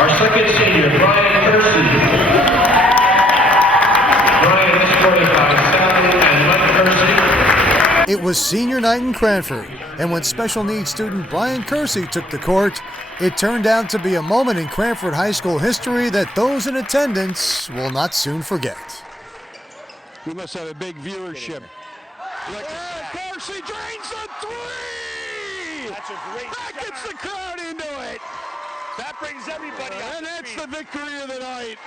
Our second senior, Brian Curci. Brian escorted by Sally and Mike Curci. It was senior night in Cranford, and when special needs student Brian Curci took the court, it turned out to be a moment in Cranford High School history that those in attendance will not soon forget. We must have a big viewership. Curci drains the three! That's a great That shot. gets the crowd into it! That brings everybody up. And that's the victory of the night.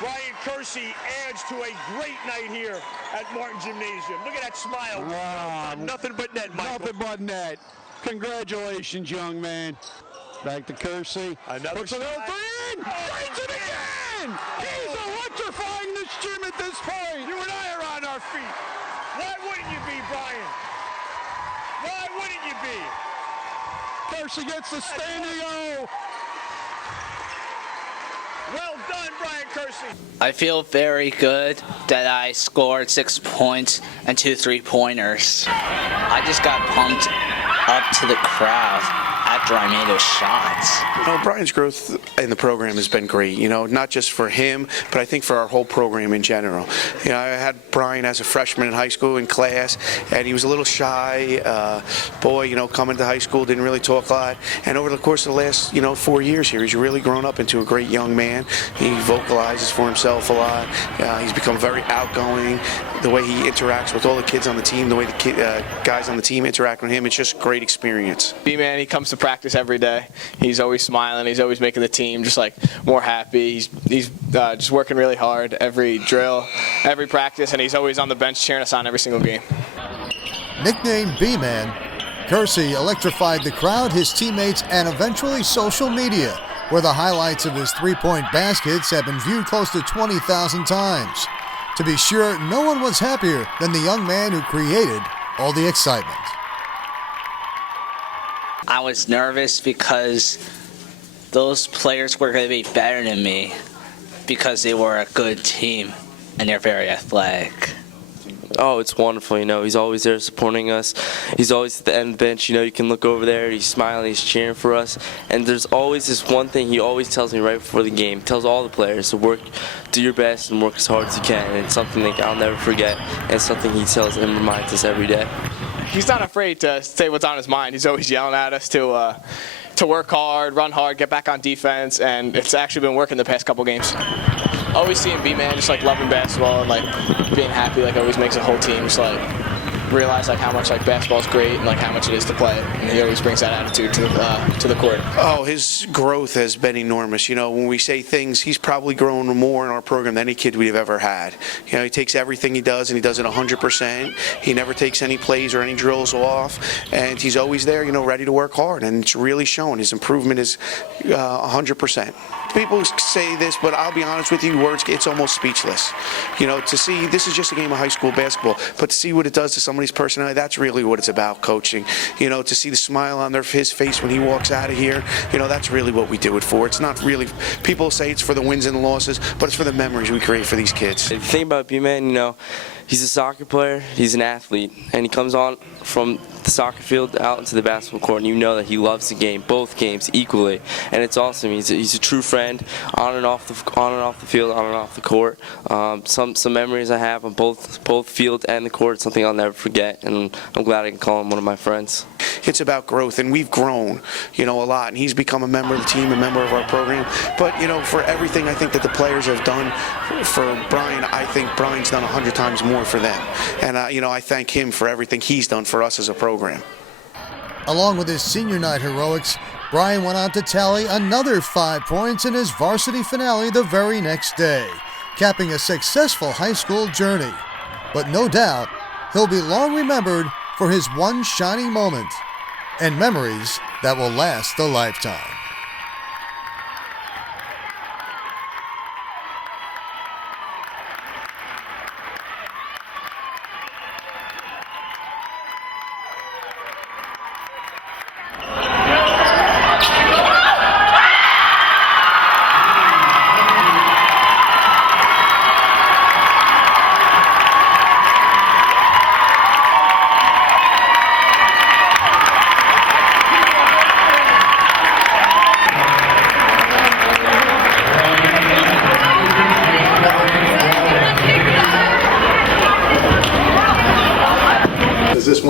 Brian Curci adds to a great night here at Martin Gymnasium. Look at that smile. Nothing but net, Michael. Nothing but net. Congratulations, young man. Back to Curci. Another puts another shot. three in. Drains it again! He's electrifying this gym at this point. You and I are on our feet. Why wouldn't you be, Brian? Why wouldn't you be? Curci gets the standing O. Well done, Brian Curci. I feel very good that I scored 6 points and 2 3-pointers. I just got pumped up to the crowd after I made those shots. Brian's growth in the program has been great, not just for him, but I think for our whole program in general. I had Brian as a freshman in high school in class, and he was a little shy boy, coming to high school, didn't really talk a lot. And over the course of the last, 4 years here, he's really grown up into a great young man. He vocalizes for himself a lot. He's become very outgoing. The way he interacts with all the kids on the team, the way the guys on the team interact with him, it's just a great experience. B-Man, he comes to practice every day. He's always smiling. He's always making the team just more happy. He's just working really hard every drill, every practice, and he's always on the bench cheering us on every single game. Nicknamed B-Man, Curci electrified the crowd, his teammates, and eventually social media, where the highlights of his three-point baskets have been viewed close to 20,000 times. To be sure, no one was happier than the young man who created all the excitement. I was nervous because those players were going to be better than me because they were a good team and they're very athletic. Oh, it's wonderful, he's always there supporting us. He's always at the end of the bench, you can look over there, he's smiling, he's cheering for us. And there's always this one thing he always tells me right before the game. He tells all the players to do your best and work as hard as you can. And it's something that I'll never forget, and it's something he tells and reminds us every day. He's not afraid to say what's on his mind. He's always yelling at us to work hard, run hard, get back on defense, and it's actually been working the past couple games. Always seeing B-Man just loving basketball and being happy always makes the whole team just realize how much basketball is great and how much it is to play, and he always brings that attitude to the court. Oh, his growth has been enormous. When we say things, he's probably grown more in our program than any kid we've ever had. He takes everything he does and he does it 100%. He never takes any plays or any drills off, and he's always there, ready to work hard, and it's really shown. His improvement is 100%. People say this, but I'll be honest with you, it's almost speechless. To see, this is just a game of high school basketball, but to see what it does to somebody's personality, that's really what it's about, coaching. To see the smile on his face when he walks out of here, that's really what we do it for. It's not really, people say it's for the wins and the losses, but it's for the memories we create for these kids. If you think about B-Man, he's a soccer player, he's an athlete, and he comes on from the soccer field out into the basketball court, and that he loves the game, both games equally, and it's awesome. He's a true friend on and off the field, on and off the court. Some memories I have on both field and the court, something I'll never forget, and I'm glad I can call him one of my friends. It's about growth, and we've grown, a lot, and he's become a member of the team, a member of our program. But, for everything I think that the players have done for Brian, I think Brian's done 100 times more for them. And, I thank him for everything he's done for us as a program. Along with his senior night heroics, Brian went on to tally another 5 points in his varsity finale the very next day, capping a successful high school journey. But no doubt, he'll be long remembered for his one shining moment and memories that will last a lifetime.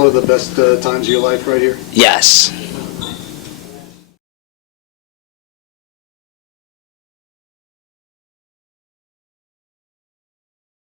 one of the best times of your life right here? Yes.